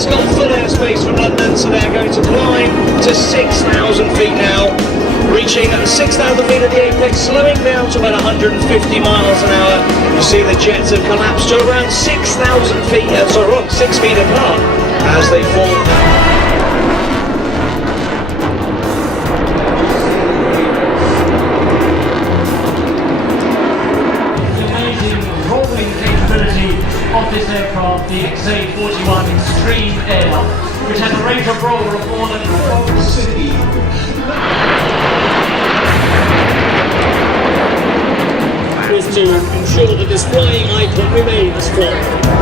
just got full airspace from London, so they're going to climb to 6,000 feet now, reaching 6,000 feet at the apex, slowing down to about 150 miles an hour. You see the jets have collapsed to around 6,000 feet, 6 feet apart as they fall. Of this aircraft, the XA-41 Extreme Air, which has a rate of roll of more than 12 cities. Was to ensure that this flying icon remains strong.